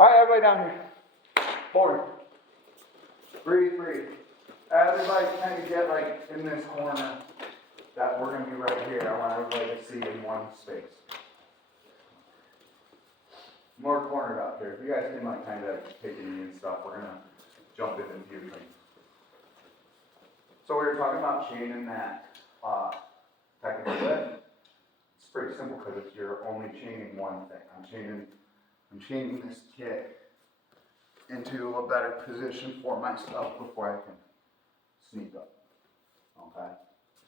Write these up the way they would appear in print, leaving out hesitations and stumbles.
All right, everybody down here. Forward. Breathe, breathe. Everybody kind of get like in this corner that we're going to be right here. I want everybody to see in one space. More cornered up here. If you guys can like kind of take it easy and stuff, we're going to jump into a few things. So we were talking about chaining that technical lift. It's pretty simple because it's you're only chaining one thing. I'm chaining this kick into a better position for myself before I can sneak up. Okay?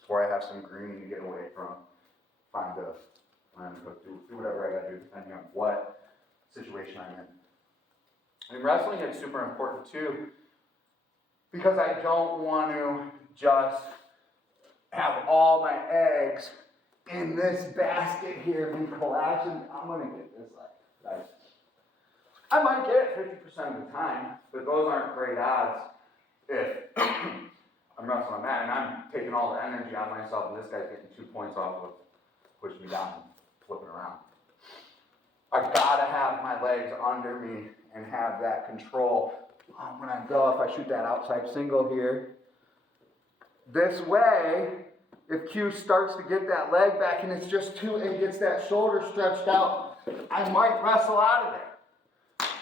Before I have some green to get away from, find a line to go do whatever I gotta do depending on what situation I'm in. And wrestling is super important too, because I don't want to just have all my eggs in this basket here and collapsing. I'm gonna get this like, guys. I might get it 50% of the time, but those aren't great odds if I'm wrestling on that and I'm taking all the energy on myself and this guy's getting 2 points off of pushing me down and flipping around. I gotta have my legs under me and have that control. When I go, if I shoot that outside single here, this way, if Q starts to get that leg back and it's just and gets that shoulder stretched out, I might wrestle out of there.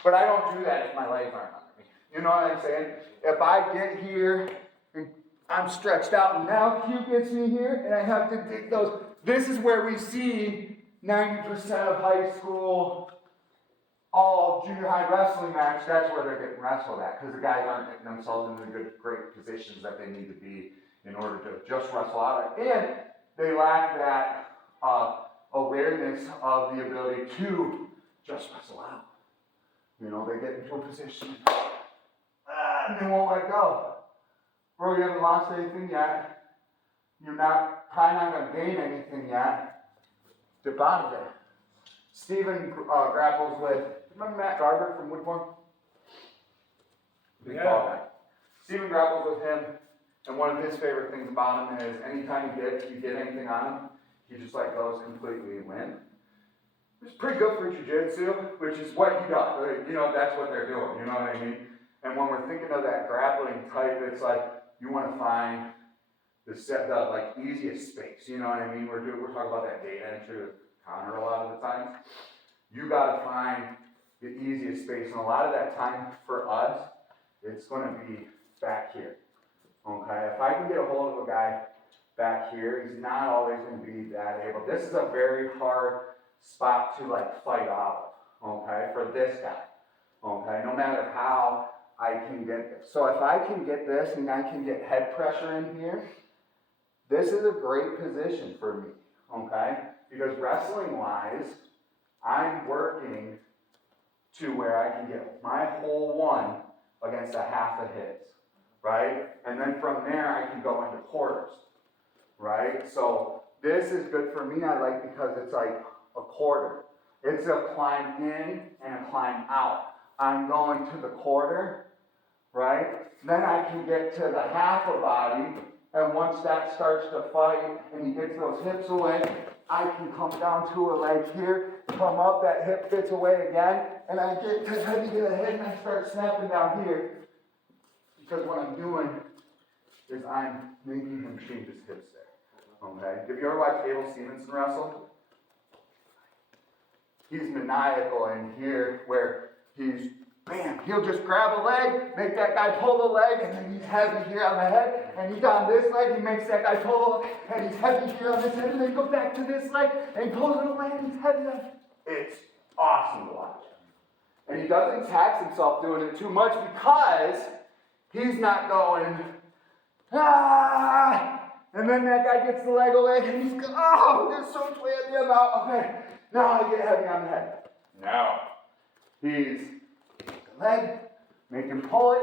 But I don't do that if my legs aren't under me. You know what I'm saying? If I get here and I'm stretched out and now Q gets me here and I have to dig those. This is where we see 90% of high school, all junior high wrestling match, that's where they're getting wrestled at. Because the guys aren't getting themselves into the good, great positions that they need to be in order to just wrestle out. And they lack that awareness of the ability to just wrestle out. You know, they get into a position and they won't let go. Bro, you haven't lost anything yet. You're probably not going to gain anything yet. Dip out of there. Steven grapples with, remember Matt Garber from Woodbourne? Big ball guy. Steven grapples with him, and one of his favorite things about him is anytime you get anything on him, he just like goes completely limp. It's pretty good for jiu-jitsu, which is what he does. You know, that's what they're doing, you know what I mean? And when we're thinking of that grappling type, it's like you want to find the like easiest space, you know what I mean? We're talking about that data entry with Connor a lot of the times. You got to find the easiest space, and a lot of that time for us, it's going to be back here. Okay, if I can get a hold of a guy back here, he's not always going to be that able. This is a very hard spot to like fight out of, okay, for this guy, okay, no matter how I can get this. So if I can get this and I can get head pressure in here, this is a great position for me, okay, because wrestling wise, I'm working to where I can get my whole one against a half of his, right, and then from there I can go into quarters, right, so this is good for me, I like, because it's like a quarter. It's a climb in and a climb out. I'm going to the quarter, right? Then I can get to the half a body, and once that starts to fight and he gets those hips away, I can come down to a leg here, come up, that hip gets away again, and I get to the head and I start snapping down here. Because what I'm doing is I'm making him change his hips there. Okay? Have you ever watched Abel Stevenson wrestle? He's maniacal in here where he's, bam, he'll just grab a leg, make that guy pull the leg, and then he's heavy here on the head, and he's on this leg, he makes that guy pull, and he's heavy here on this head, and then go back to this leg, and he pulls it away, and he's heavy on. It's awesome to watch. And he doesn't tax himself doing it too much because he's not going, and then that guy gets the leg away, and he's going, there's so much way at the amount, okay. Now I get heavy on the head. No. He's the leg, make him pull it,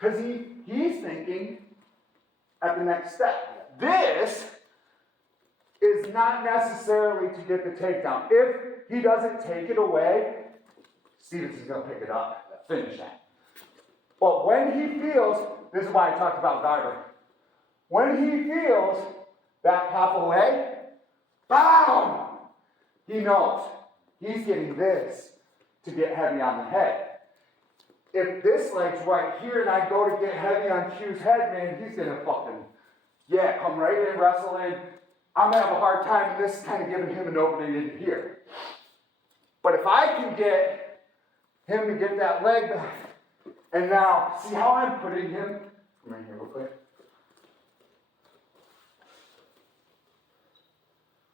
because he's thinking at the next step. This is not necessarily to get the takedown. If he doesn't take it away, Stevenson's going to pick it up, finish that. But when he feels, this is why I talked about Garber. When he feels that pop away, BAM! He knows. He's getting this. to get heavy on the head. If this leg's right here and I go to get heavy on Q's head, man, he's gonna fucking, come right in, wrestle in. I'm gonna have a hard time, and this is kind of giving him an opening into here. But if I can get him to get that leg back, and now, see how I'm putting him? Come right here real quick.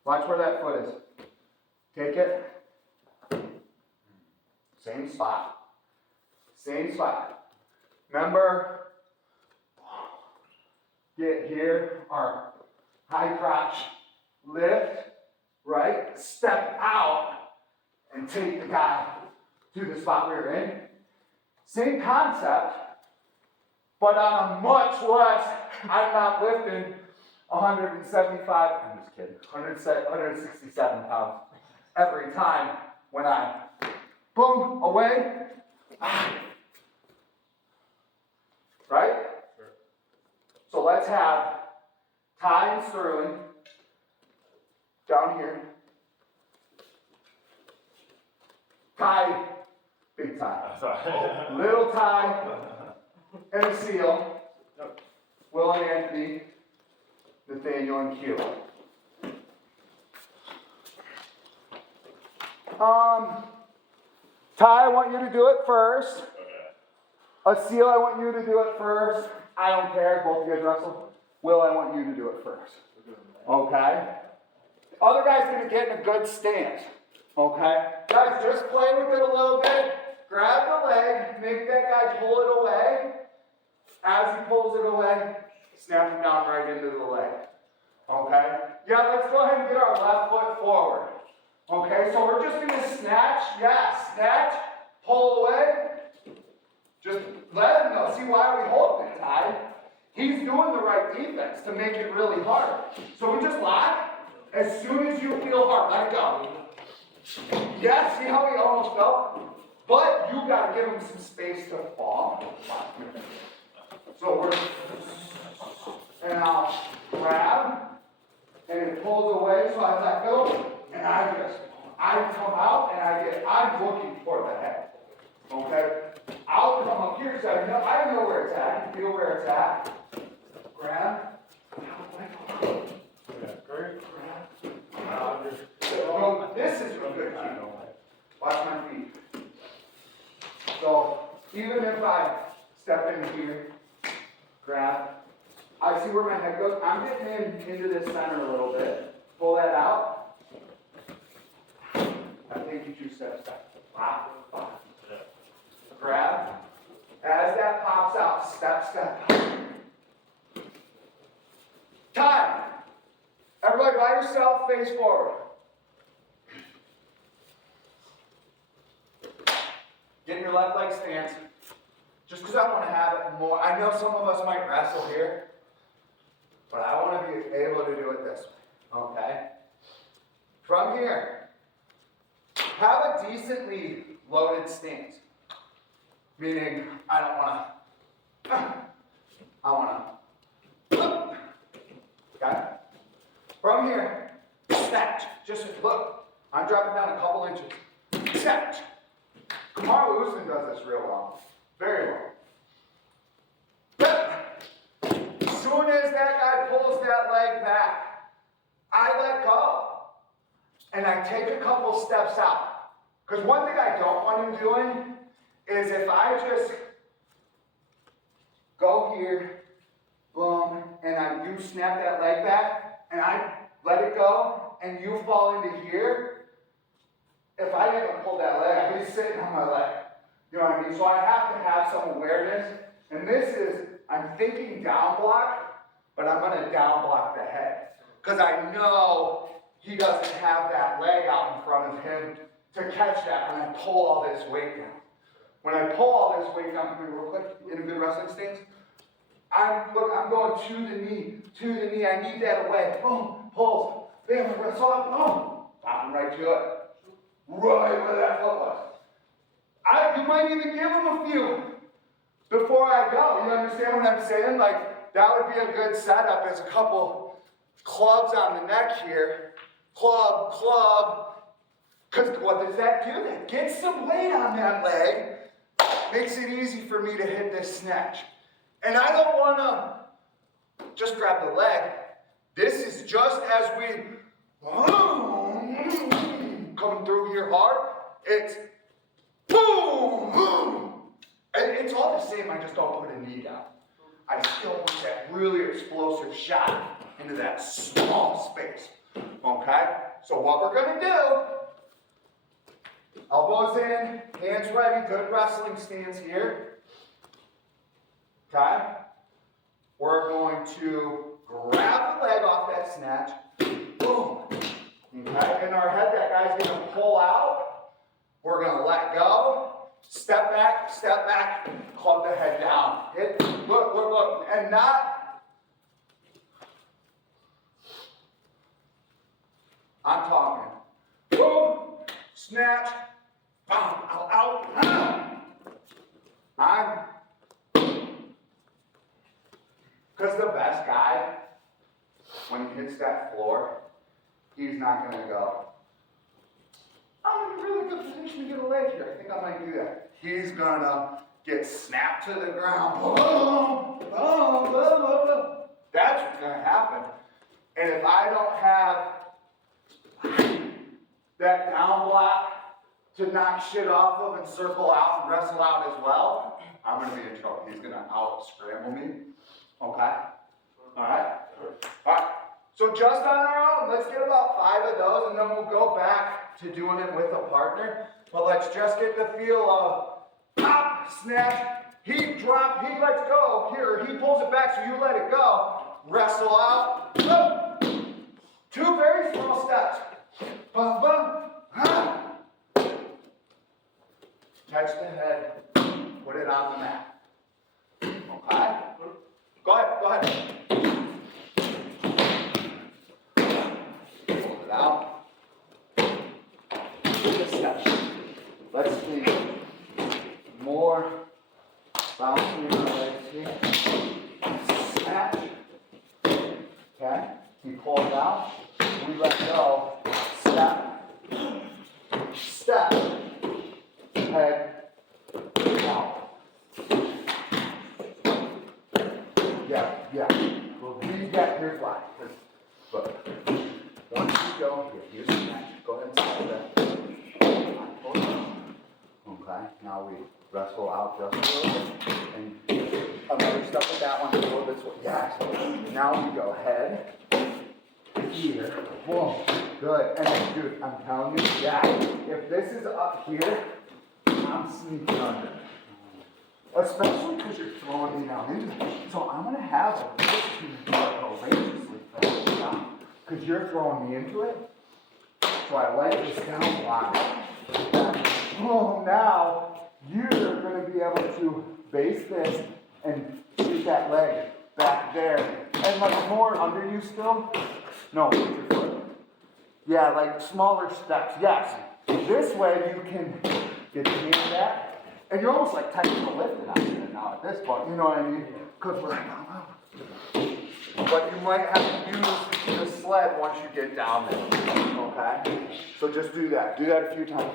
Watch where that foot is. Take it. Same spot. Same spot. Remember, get here, our high crotch lift, right? Step out and take the guy to the spot we were in. Same concept, but on a much less, I'm not lifting 175, I'm just kidding, 167 pounds every time when I boom, away, right? Sure. So let's have Ty and Sterling down here. Ty, big Ty. Little Ty and a seal. Will and Anthony, Nathaniel and Q. Ty, I want you to do it first. A seal, I want you to do it first. I don't care, both of you guys wrestle. Will, I want you to do it first. Okay? Other guy's gonna get in a good stance. Okay? Guys, just play with it a little bit. Grab the leg, make that guy pull it away. As he pulls it away, snap him down right into the leg. Okay? Yeah, let's go ahead and get our left foot forward. Okay, so we're just gonna snatch, snatch, pull away. Just let him know. See, why are we holding it, Ty? He's doing the right defense to make it really hard. So we just lock. As soon as you feel hard, let it go. Yeah, see how he almost fell? But you gotta give him some space to fall. So and I'll grab, and it pulls away, so I let go, and I come out, and I'm looking for the head. Okay? I'll come up here, so I know where it's at. I can feel where it's at. Grab. This is a good key. Watch my feet. So, even if I step in here, grab, I see where my head goes. I'm getting into this center a little bit. Pull that out. I take you 2 steps back. Pop. Grab. As that pops out, step. Time. Everybody by yourself, face forward. Get in your left leg stance. Just because I want to have it more. I know some of us might wrestle here, but I want to be able to do it this way. Okay? From here, have a decently loaded stance. Meaning, I want to. Okay? From here, snatch. Just look. I'm dropping down a couple inches. Snatch. Kamar Lewison does this real well. Very well. As soon as that guy pulls that leg back, I let go. And I take a couple steps out. Because one thing I don't want him doing is if I just go here, boom, and you snap that leg back, and I let it go, and you fall into here, if I didn't pull that leg, I'd be sitting on my leg. You know what I mean? So I have to have some awareness. And this is, I'm thinking down block, but I'm going to down block the head. Because I know he doesn't have that leg out in front of him to catch that when I pull all this weight down. When I pull all this weight down, real quick, in a good wrestling stance, I'm going to the knee. I need that away. Boom, pulls. Bam, wrestle up. Boom. Popping right to it. Right where that foot was. You might even give him a few before I go. You understand what I'm saying? Like, that would be a good setup as a couple clubs on the neck here. Club, Because what does that do? That gets some weight on that leg, makes it easy for me to hit this snatch. And I don't want to just grab the leg. This is just as we coming through here hard. It's boom. And it's all the same. I just don't put a knee down. I still want that really explosive shot into that small space. Okay? So what we're going to do, elbows in, hands ready, good wrestling stance here. Okay? We're going to grab the leg off that snatch. Boom. Okay? In our head, that guy's going to pull out. We're going to let go. Step back, club the head down. Hit, look, and not, I'm talking. Boom, snatch, boom, out. Because the best guy, when he hits that floor, he's not going to go, I'm in a really good position to get a leg here. I think I might do that. He's going to get snapped to the ground. Boom, boom, boom, boom, boom. That's what's going to happen. And if I don't have that down block to knock shit off of and circle out and wrestle out as well, I'm going to be in trouble. He's going to out-scramble me. Okay? All right? All right. So just on our own, let's get about 5 of those, and then we'll go back to doing it with a partner. But let's just get the feel of pop, snatch, he drop, he lets go. Here, he pulls it back so you let it go. Wrestle out. Boom. 2 very small steps. Bum, bum, ha. Touch the head. Put it on the mat. Okay? Go ahead. Hold it out. Let's see. More bouncing in the legs here. Snatch. Okay? He pulls out. We let go. Step. Head. Out. Yeah. We'll reget your fly. Look. Once you go, here's the snatch. Go ahead and stop that. Okay, now we wrestle out just a little bit. And another step with that one, a little bit. Yes. Now we go head, here, boom. Good. And then, dude, I'm telling you, yeah. If this is up here, I'm sneaking under. Especially because you're throwing me down into it. So I'm going to have a courageously down. Because you're throwing me into it. So I like this down block. Oh, now you're going to be able to base this and shoot that leg back there. And like more under you still. No, with your foot. Yeah, like smaller steps. Yes. This way you can get the hand back. And you're almost like technical lifting out there now at this point. You know what I mean? Because we're like, but you might have to use the sled once you get down there. Okay? So just do that. Do that a few times.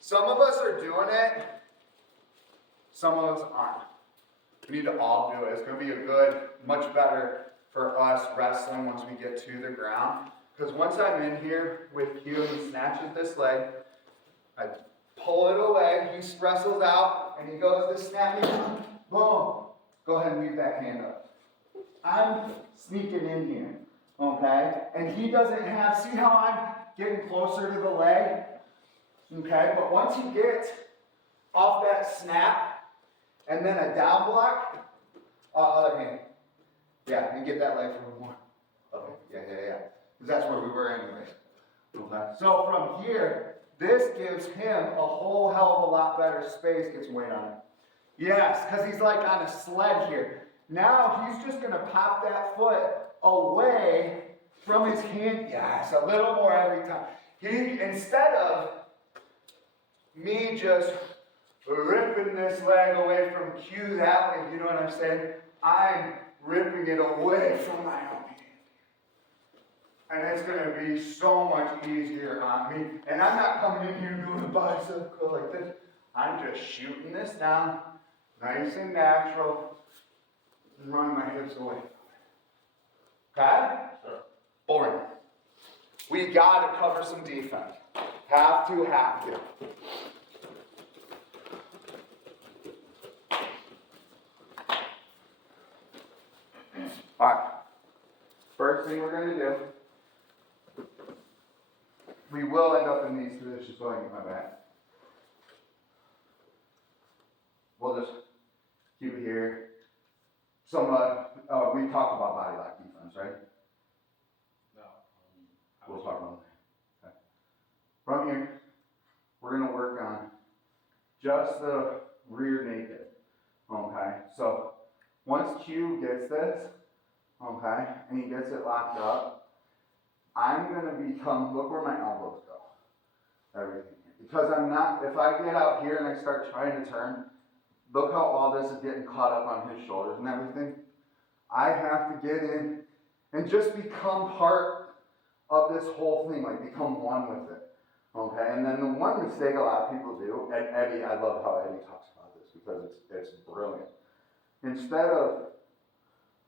Some of us are doing it, some of us aren't. We need to all do it. It's going to be a good, much better for us wrestling once we get to the ground. Because once I'm in here with you and he snatches this leg, I pull it away, he wrestles out, and he goes to snap me down. Boom. Go ahead and leave that hand up. I'm sneaking in here, okay? And he doesn't have, see how I'm getting closer to the leg? Okay, but once you get off that snap and then a down block, other hand. Yeah, and get that leg for a little more. Okay, yeah. Because that's where we were anyways. Okay. So from here, this gives him a whole hell of a lot better space, gets weight on it. Yes, because he's like on a sled here. Now he's just gonna pop that foot away from his hand. Yes, a little more every time. Instead of me just ripping this leg away from Q that way, you know what I'm saying? I'm ripping it away from my own hand. And it's gonna be so much easier on me. And I'm not coming in here doing a bicep curl like this. I'm just shooting this down, nice and natural, and running my hips away. Okay? Sure. Boring. We gotta cover some defense. Have to. Alright. First thing we're gonna do, we will end up in these positions so I can get my back. We'll just keep it here. We talked about body lock defense, right? No. We'll talk about that. Okay. From here, we're gonna work on just the rear naked. Okay, so once Q gets this, okay, and he gets it locked up, I'm gonna look where my elbows go. Everything. Because if I get out here and I start trying to turn, look how all this is getting caught up on his shoulders and everything. I have to get in and just become part of this whole thing, like become one with it. Okay, and then the one mistake a lot of people do, and Eddie, I love how Eddie talks about this because it's brilliant. Instead of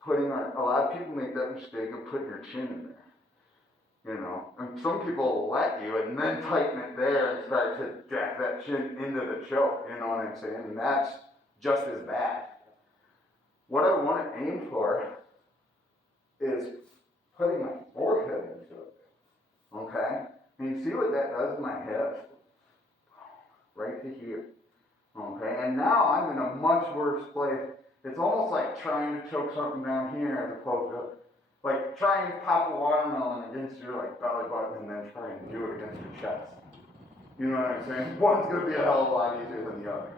a lot of people make that mistake of putting your chin in there. You know, and some people will let you and then tighten it there and start to jack that chin into the choke, you know what I'm saying? And that's just as bad. What I want to aim for is putting my forehead into it, okay? And you see what that does to my hips? Right to here, okay? And now I'm in a much worse place. It's almost like trying to choke something down here as opposed to like trying to pop a watermelon against your like belly button and then trying to do it against your chest. You know what I'm saying? One's gonna be a hell of a lot easier than the other.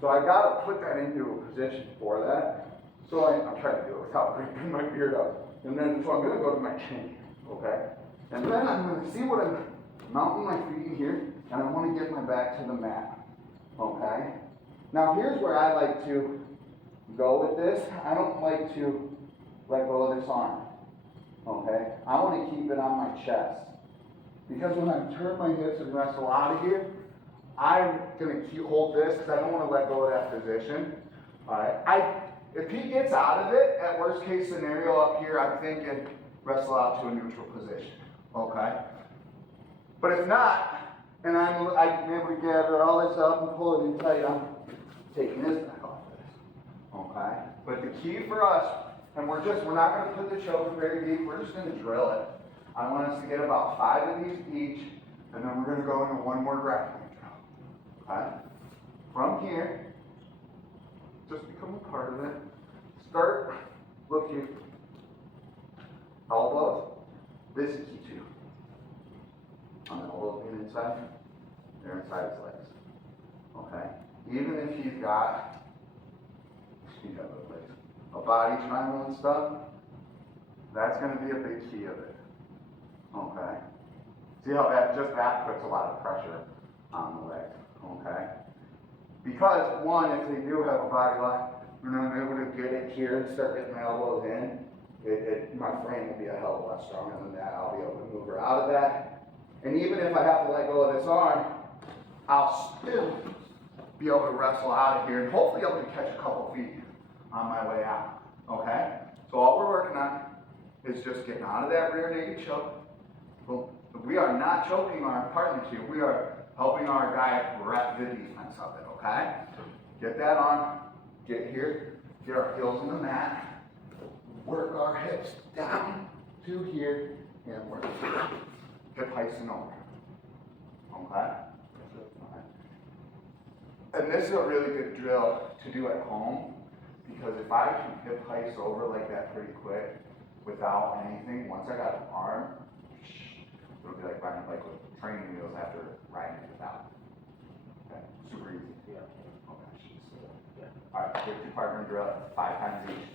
So I gotta put that into a position for that. So I'm trying to do it without bringing my beard up. And then, so I'm gonna go to my chin, okay? And then I'm gonna see what I'm mounting my feet in here, and I wanna get my back to the mat, okay? Now here's where I like to go with this. I don't like to let go of this arm, okay? I wanna keep it on my chest. Because when I turn my hips and wrestle out of here, I'm gonna hold this because I don't want to let go of that position. All right. If he gets out of it, at worst case scenario up here, I'm thinking wrestle out to a neutral position. Okay. But if not, and I'm able to gather all this up and pull it in tight, I'm taking this back off this. Okay. But the key for us, and we're not gonna put the choke very deep. We're just gonna drill it. I want us to get about 5 of these each, and then we're gonna go into one more grappling. Okay. From here, just become a part of it. Start looking. Elbows. This is key too. On the elbows being inside, they're inside his legs. Okay. Even if he's got a body triangle and stuff, that's going to be a big key of it. Okay. See how that puts a lot of pressure on the leg. Okay? Because one, if they do have a body lock, and I'm able to get it here and start getting my elbows in, my frame will be a hell of a lot stronger than that. I'll be able to move her out of that. And even if I have to let go of this arm, I'll still be able to wrestle out of here and hopefully able to catch a couple feet on my way out. Okay? So all we're working on is just getting out of that rear naked choke. Well, we are not choking our partners here. We are helping our guy wrap the defense of it, okay? Get that on, get here, get our heels in the mat, work our hips down to here, and work hip heights and over, okay? And this is a really good drill to do at home, because if I can hip heights over like that pretty quick, without anything, once I got an arm, it'll be like riding a bike with training wheels after riding it without. Okay, super easy. Yeah. Okay. All right, 50 partner drill, 5 times each.